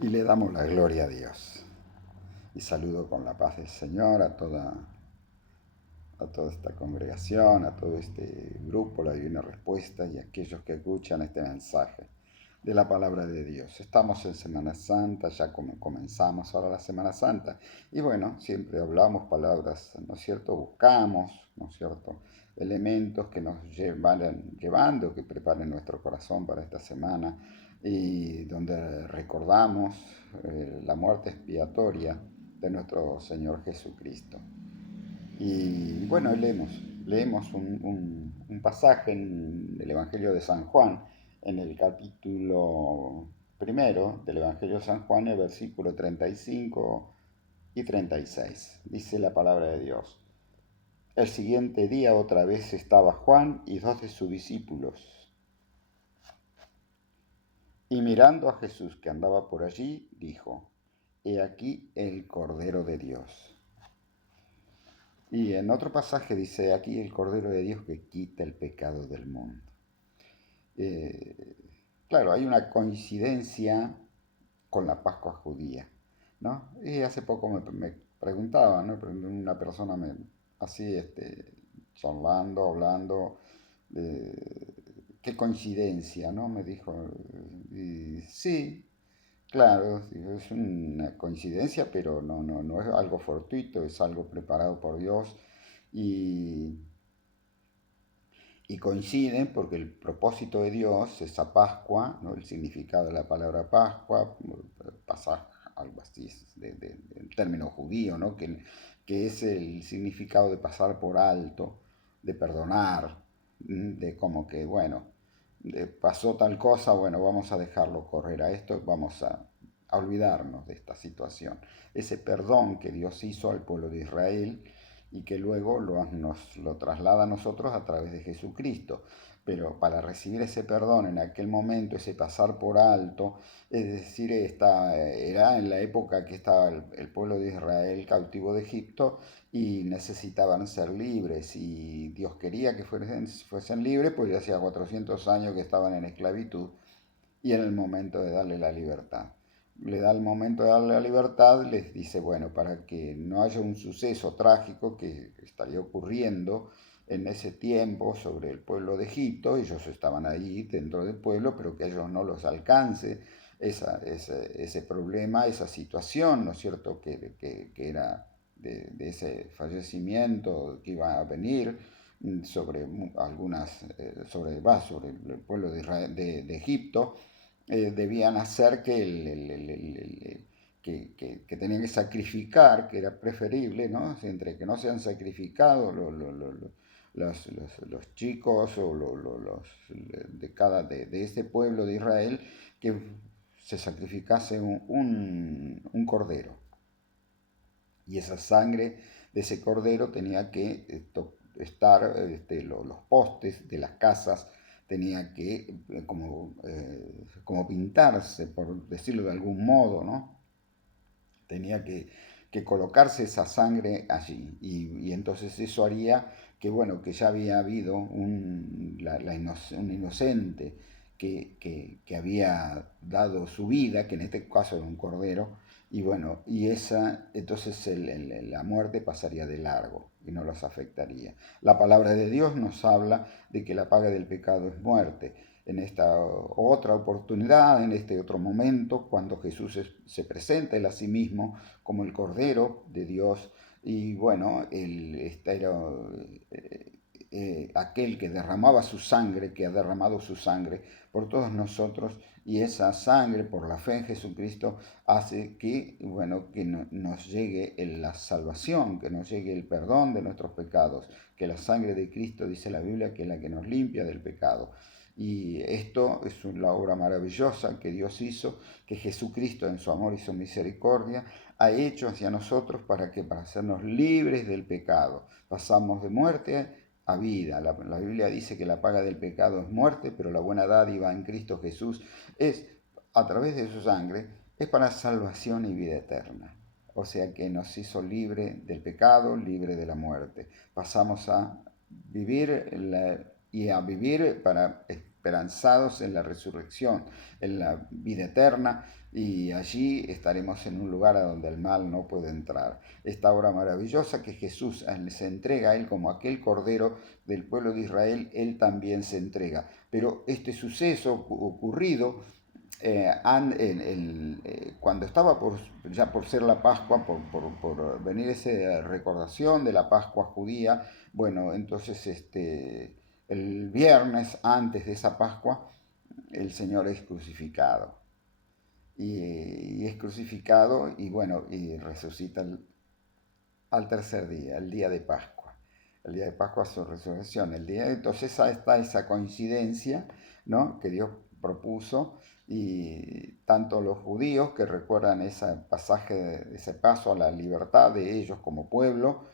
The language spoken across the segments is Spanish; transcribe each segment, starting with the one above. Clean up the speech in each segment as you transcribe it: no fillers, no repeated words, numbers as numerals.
Y le damos la gloria a Dios. Y saludo con la paz del Señor a toda esta congregación, a todo este grupo, la Divina Respuesta y a aquellos que escuchan este mensaje de la palabra de Dios. Estamos en Semana Santa, ya comenzamos ahora la Semana Santa. Y bueno, siempre hablamos palabras, ¿no es cierto? Buscamos, ¿no es cierto? Elementos que nos llevando, que preparen nuestro corazón para esta semana y donde recordamos la muerte expiatoria de nuestro Señor Jesucristo. Y bueno, leemos un pasaje en el Evangelio de San Juan, en el capítulo primero del Evangelio de San Juan, el versículo 35 y 36. Dice la palabra de Dios. El siguiente día otra vez estaba Juan y dos de sus discípulos. Y mirando a Jesús que andaba por allí, dijo, He aquí el Cordero de Dios. Y en otro pasaje dice, aquí el Cordero de Dios que quita el pecado del mundo. Eh, claro, hay una coincidencia con la Pascua judía, ¿no? Y hace poco me preguntaba, ¿no? Una persona así, charlando, hablando, qué coincidencia, ¿no? Me dijo, y sí, claro, digo, es una coincidencia, pero no es algo fortuito, es algo preparado por Dios y, y coinciden porque el propósito de Dios, esa Pascua, ¿no? El significado de la palabra Pascua, pasar algo así, del término judío, ¿no? Que es el significado de pasar por alto, de perdonar, de como que, bueno, pasó tal cosa, bueno, vamos a dejarlo correr a esto, vamos a olvidarnos de esta situación. Ese perdón que Dios hizo al pueblo de Israel y que luego nos lo traslada a nosotros a través de Jesucristo. Pero para recibir ese perdón en aquel momento, ese pasar por alto, es decir, era en la época que estaba el pueblo de Israel cautivo de Egipto y necesitaban ser libres y Dios quería que fuesen libres, pues ya hacía 400 años que estaban en esclavitud y en el momento de darle la libertad. Le da el momento de darle la libertad, les dice, bueno, para que no haya un suceso trágico que estaría ocurriendo en ese tiempo sobre el pueblo de Egipto, ellos estaban ahí dentro del pueblo, pero que a ellos no los alcance ese problema, esa situación, ¿no es cierto?, que era de ese fallecimiento que iba a venir sobre algunas, sobre el pueblo de, Israel, de Egipto, debían hacer que tenían que sacrificar, que era preferible, ¿no? Entre que no se han sacrificado los chicos o de este pueblo de Israel, que se sacrificase un cordero. Y esa sangre de ese cordero tenía que estar, los postes de las casas tenía que como pintarse, por decirlo de algún modo, ¿no? Tenía que colocarse esa sangre allí. Y entonces eso haría que, bueno, que ya había habido un inocente que había dado su vida, que en este caso era un cordero, y bueno, entonces la muerte pasaría de largo y no los afectaría. La palabra de Dios nos habla de que la paga del pecado es muerte. En esta otra oportunidad, en este otro momento, cuando Jesús se presenta él a sí mismo como el Cordero de Dios, y bueno, él era aquel que derramaba su sangre, que ha derramado su sangre por todos nosotros, y esa sangre, por la fe en Jesucristo, hace que, bueno, que nos llegue la salvación, que nos llegue el perdón de nuestros pecados, que la sangre de Cristo, dice la Biblia, que es la que nos limpia del pecado. Y esto es la obra maravillosa que Dios hizo, que Jesucristo en su amor y su misericordia ha hecho hacia nosotros para hacernos libres del pecado. Pasamos de muerte a vida. La Biblia dice que la paga del pecado es muerte, pero la buena dádiva en Cristo Jesús es, a través de su sangre, es para salvación y vida eterna. O sea que nos hizo libre del pecado, libre de la muerte. Pasamos a vivir y a vivir para esperanzados en la resurrección, en la vida eterna, y allí estaremos en un lugar a donde el mal no puede entrar. Esta obra maravillosa que Jesús se entrega a él como aquel cordero del pueblo de Israel, él también se entrega. Pero este suceso ocurrido cuando estaba ya por ser la Pascua, por venir esa recordación de la Pascua judía, bueno, entonces el viernes antes de esa Pascua, el Señor es crucificado. Y es crucificado y bueno, y resucita al tercer día, el día de Pascua. El día de Pascua es su resurrección. Entonces ahí está esa coincidencia, ¿no?, que Dios propuso, y tanto los judíos que recuerdan ese pasaje, ese paso a la libertad de ellos como pueblo,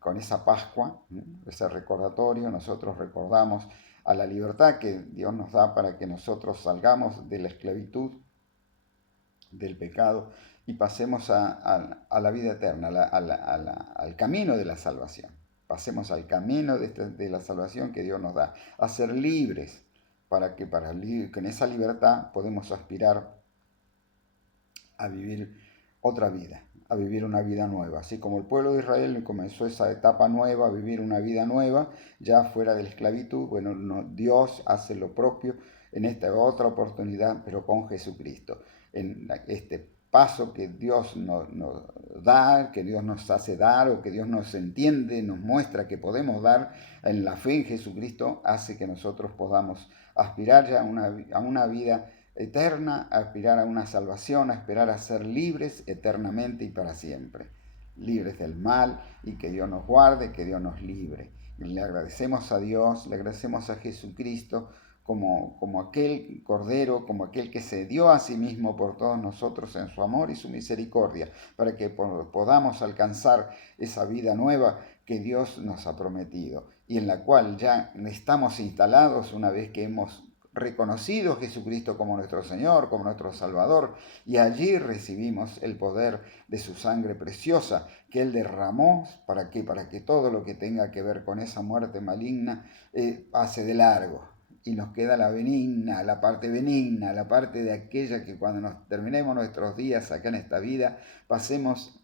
con esa Pascua, ese recordatorio, nosotros recordamos a la libertad que Dios nos da para que nosotros salgamos de la esclavitud, del pecado, y pasemos a la vida eterna, al camino de la salvación. Pasemos al camino de la salvación que Dios nos da, a ser libres, para que en esa libertad podemos aspirar a vivir otra vida, a vivir una vida nueva. Así como el pueblo de Israel comenzó esa etapa nueva, a vivir una vida nueva, ya fuera de la esclavitud, bueno, Dios hace lo propio en esta otra oportunidad, pero con Jesucristo. En este paso que Dios nos da, que Dios nos hace dar, o que Dios nos entiende, nos muestra que podemos dar en la fe en Jesucristo, hace que nosotros podamos aspirar ya a una vida eterna, a aspirar a una salvación, a esperar a ser libres eternamente y para siempre, libres del mal, y que Dios nos guarde, que Dios nos libre. Y le agradecemos a Dios, le agradecemos a Jesucristo como aquel Cordero, como aquel que se dio a sí mismo por todos nosotros en su amor y su misericordia, para que podamos alcanzar esa vida nueva que Dios nos ha prometido, y en la cual ya estamos instalados una vez que hemos reconocido a Jesucristo como nuestro Señor, como nuestro Salvador, y allí recibimos el poder de su sangre preciosa que Él derramó. ¿Para qué? Para que todo lo que tenga que ver con esa muerte maligna pase de largo, y nos queda la benigna, la parte benigna, la parte de aquella que cuando nos terminemos nuestros días acá en esta vida, pasemos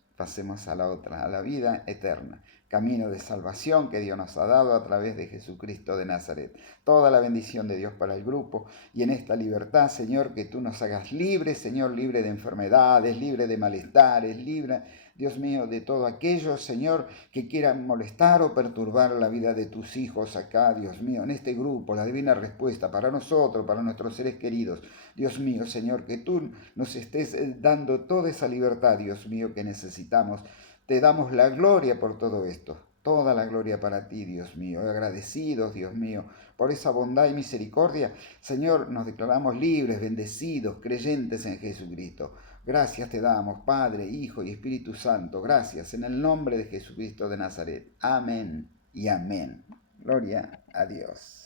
a la otra, a la vida eterna, camino de salvación que Dios nos ha dado a través de Jesucristo de Nazaret. Toda la bendición de Dios para el grupo, y en esta libertad, Señor, que tú nos hagas libres, Señor, libre de enfermedades, libre de malestares, libre, Dios mío, de todo aquello, Señor, que quieran molestar o perturbar la vida de tus hijos acá, Dios mío, en este grupo, la divina respuesta para nosotros, para nuestros seres queridos. Dios mío, Señor, que tú nos estés dando toda esa libertad, Dios mío, que necesitamos. Te damos la gloria por todo esto. Toda la gloria para ti, Dios mío. Agradecidos, Dios mío, por esa bondad y misericordia. Señor, nos declaramos libres, bendecidos, creyentes en Jesucristo. Gracias te damos, Padre, Hijo y Espíritu Santo. Gracias en el nombre de Jesucristo de Nazaret. Amén y amén. Gloria a Dios.